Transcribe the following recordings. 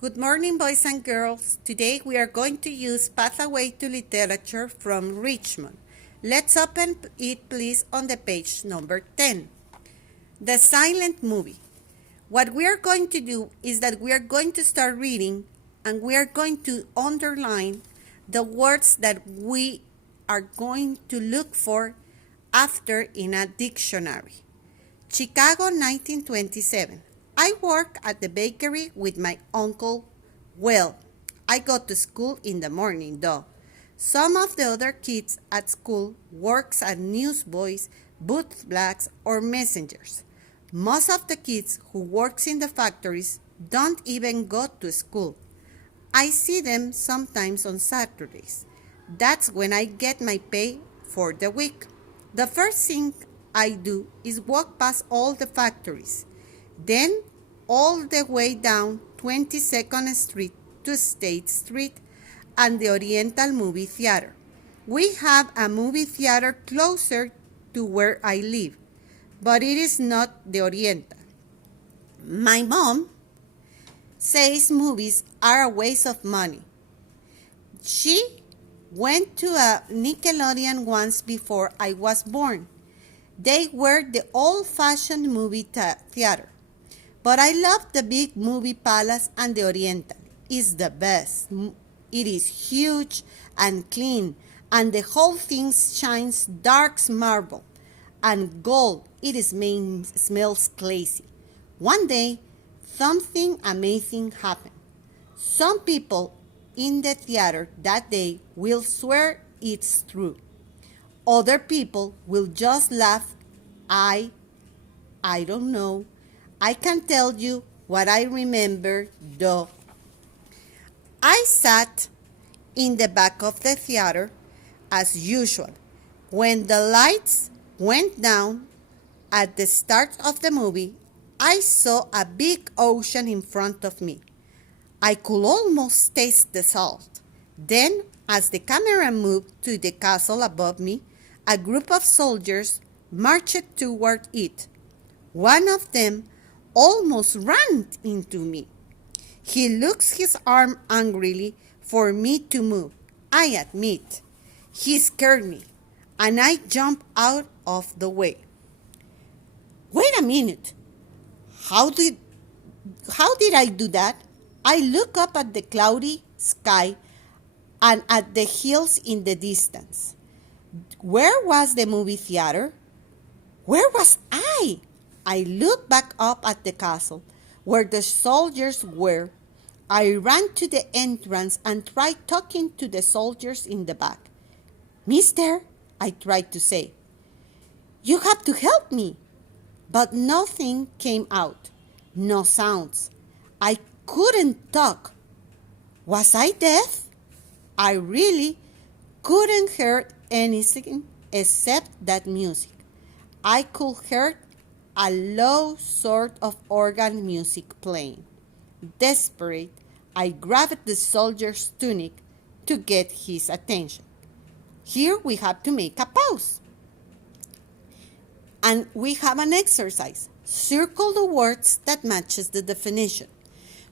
Good morning, boys and girls. Today we are going to use Pathway to Literature from Richmond. Let's open it, please, on the page number 10. The silent movie. What we are going to do is that we are going to start reading and we are going to underline the words that we are going to look for after in a dictionary. Chicago, 1927. I work at the bakery with my uncle. Well, I go to school in the morning, though. Some of the other kids at school works as newsboys, booth blacks, or messengers. Most of the kids who works in the factories don't even go to school. I see them sometimes on Saturdays. That's when I get my pay for the week. The first thing I do is walk past all the factories, then all the way down 22nd Street to State Street and the Oriental Movie Theater. We have a movie theater closer to where I live, but it is not the Oriental. My mom says movies are a waste of money. She went to a Nickelodeon once before I was born. They were the old-fashioned movie theater. But I love the big movie palace and the Oriental. It's the best. It is huge and clean, and the whole thing shines dark marble and gold. It smells classy. One day, something amazing happened. Some people in the theater that day will swear it's true. Other people will just laugh. I don't know. I can tell you what I remember, though. I sat in the back of the theater as usual. When the lights went down at the start of the movie, I saw a big ocean in front of me. I could almost taste the salt. Then, as the camera moved to the castle above me, a group of soldiers marched toward it. One of them almost ran into me. He looks his arm angrily for me to move. I admit, he scared me, and I jumped out of the way. Wait a minute. How did I do that? I look up at the cloudy sky and at the hills in the distance. Where was the movie theater? Where was I? I looked back up at the castle where the soldiers were. I ran to the entrance and tried talking to the soldiers in the back. Mister, I tried to say, you have to help me. But nothing came out. No sounds. I couldn't talk. Was I deaf? I really couldn't hear anything except that music. I could hear a low sort of organ music playing. Desperate, I grabbed the soldier's tunic to get his attention. Here we have to make a pause. And we have an exercise. Circle the words that matches the definition.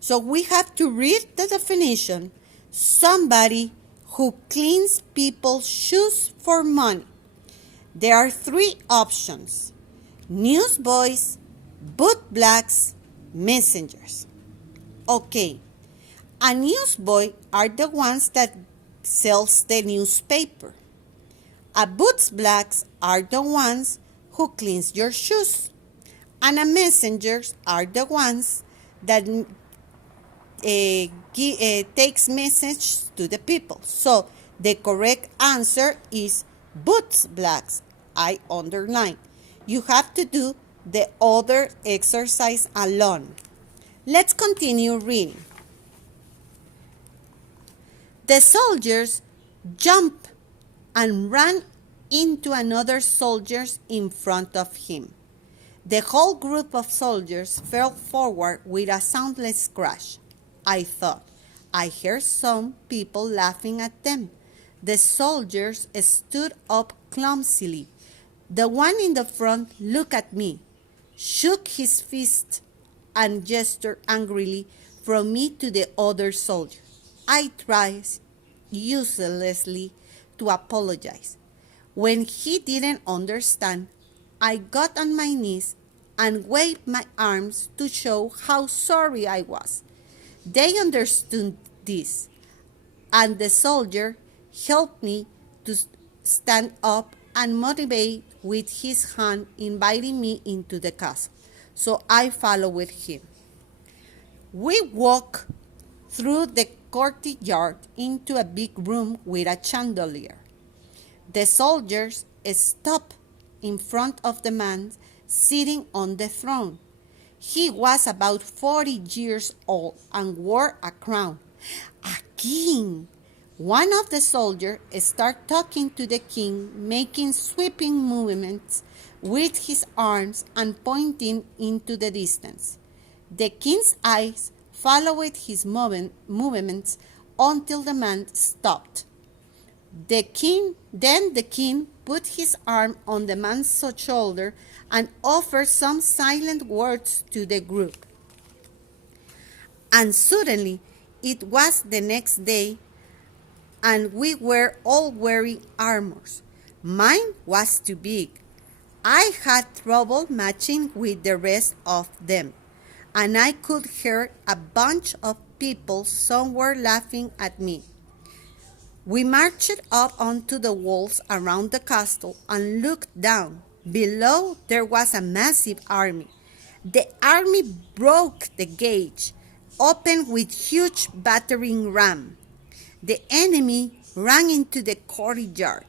So we have to read the definition. Somebody who cleans people's shoes for money. There are three options: newsboys, boot blacks, messengers. Okay, a newsboy are the ones that sells the newspaper. A boots blacks are the ones who cleans your shoes. And a messengers are the ones that takes message to the people. So the correct answer is boots blacks. I underline. You have to do the other exercise alone. Let's continue reading. The soldiers jumped and ran into another soldiers in front of him. The whole group of soldiers fell forward with a soundless crash. I thought. I heard some people laughing at them. The soldiers stood up clumsily. The one in the front looked at me, shook his fist and gestured angrily from me to the other soldier. I tried uselessly to apologize. When he didn't understand, I got on my knees and waved my arms to show how sorry I was. They understood this, and the soldier helped me to stand up and motivate with his hand, inviting me into the castle. So I followed him. We walked through the courtyard into a big room with a chandelier. The soldiers stopped in front of the man sitting on the throne. He was about 40 years old and wore a crown. A king! One of the soldiers started talking to the king, making sweeping movements with his arms and pointing into the distance. The king's eyes followed his movements until the man stopped. Then the king put his arm on the man's shoulder and offered some silent words to the group. And suddenly, it was the next day, and we were all wearing armors. Mine was too big. I had trouble matching with the rest of them, and I could hear a bunch of people somewhere laughing at me. We marched up onto the walls around the castle and looked down. Below there was a massive army. The army broke the gate, opened with huge battering ram. The enemy ran into the courtyard.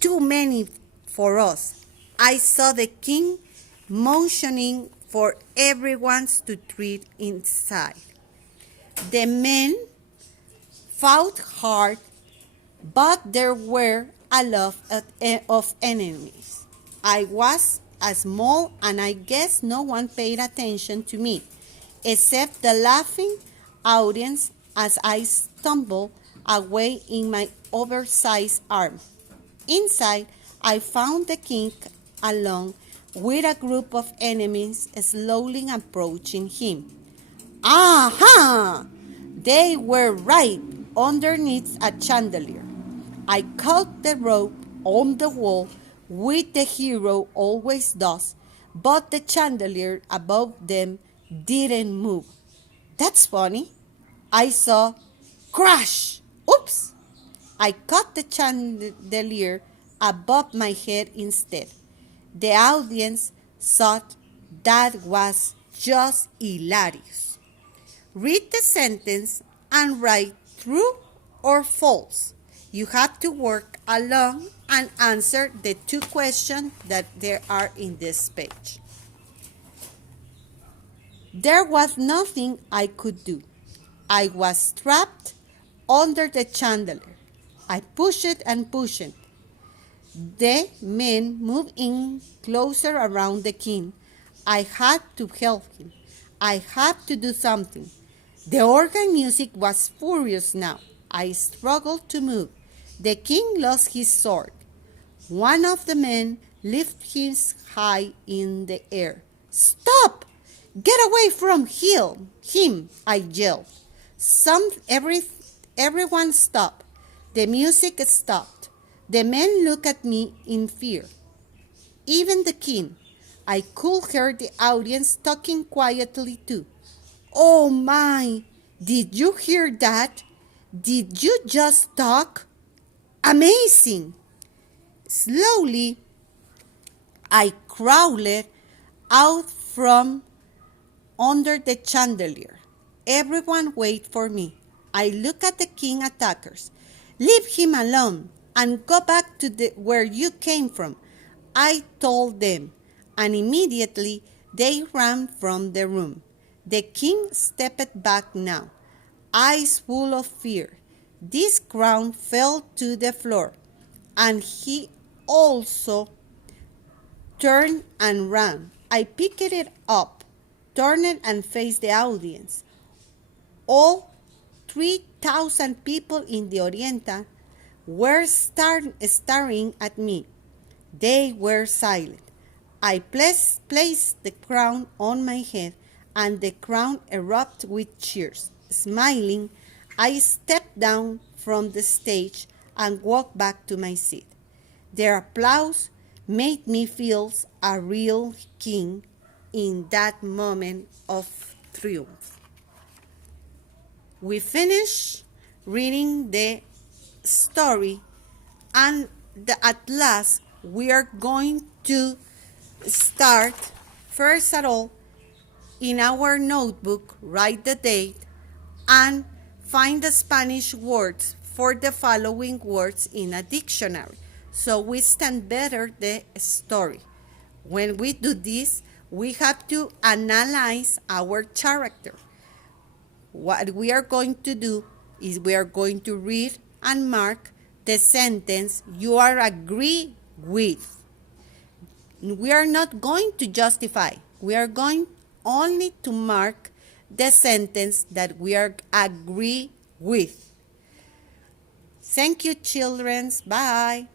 Too many for us. I saw the king motioning for everyone to retreat inside. The men fought hard, but there were a lot of enemies. I was small, and I guess no one paid attention to me, except the laughing audience as I stumbled away in my oversized arm. Inside, I found the king alone with a group of enemies slowly approaching him. Aha! They were right underneath a chandelier. I caught the rope on the wall, which the hero always does, but the chandelier above them didn't move. That's funny. I saw crash. Oops! I caught the chandelier above my head instead. The audience thought that was just hilarious. Read the sentence and write true or false. You have to work along and answer the two questions that there are in this page. There was nothing I could do. I was trapped under the chandelier. I pushed and pushed. The men moved in closer around the king. I had to help him. I had to do something. The organ music was furious now. I struggled to move. The king lost his sword. One of the men lifted him high in the air. Stop! Get away from him, I yelled. Everyone stopped. The music stopped. The men looked at me in fear. Even the king. I could hear the audience talking quietly too. Oh my! Did you hear that? Did you just talk? Amazing! Slowly, I crawled out from under the chandelier. Everyone waited for me. I looked at the king attackers. Leave him alone and go back to where you came from, I told them, and immediately they ran from the room. The king stepped back now, eyes full of fear. This crown fell to the floor, and he also turned and ran. I picked it up, turned and faced the audience. All 3,000 people in the Oriental were staring at me. They were silent. I placed the crown on my head and the crowd erupted with cheers. Smiling, I stepped down from the stage and walked back to my seat. Their applause made me feel a real king in that moment of triumph. We finished reading the story, and at last we are going to start. First of all, in our notebook, write the date and find the Spanish words for the following words in a dictionary, so we stand better the story. When we do this, we have to analyze our character. What we are going to do is we are going to read and mark the sentence you are agree with. We are not going to justify. We are going only to mark the sentence that we are agree with. Thank you, children. Bye.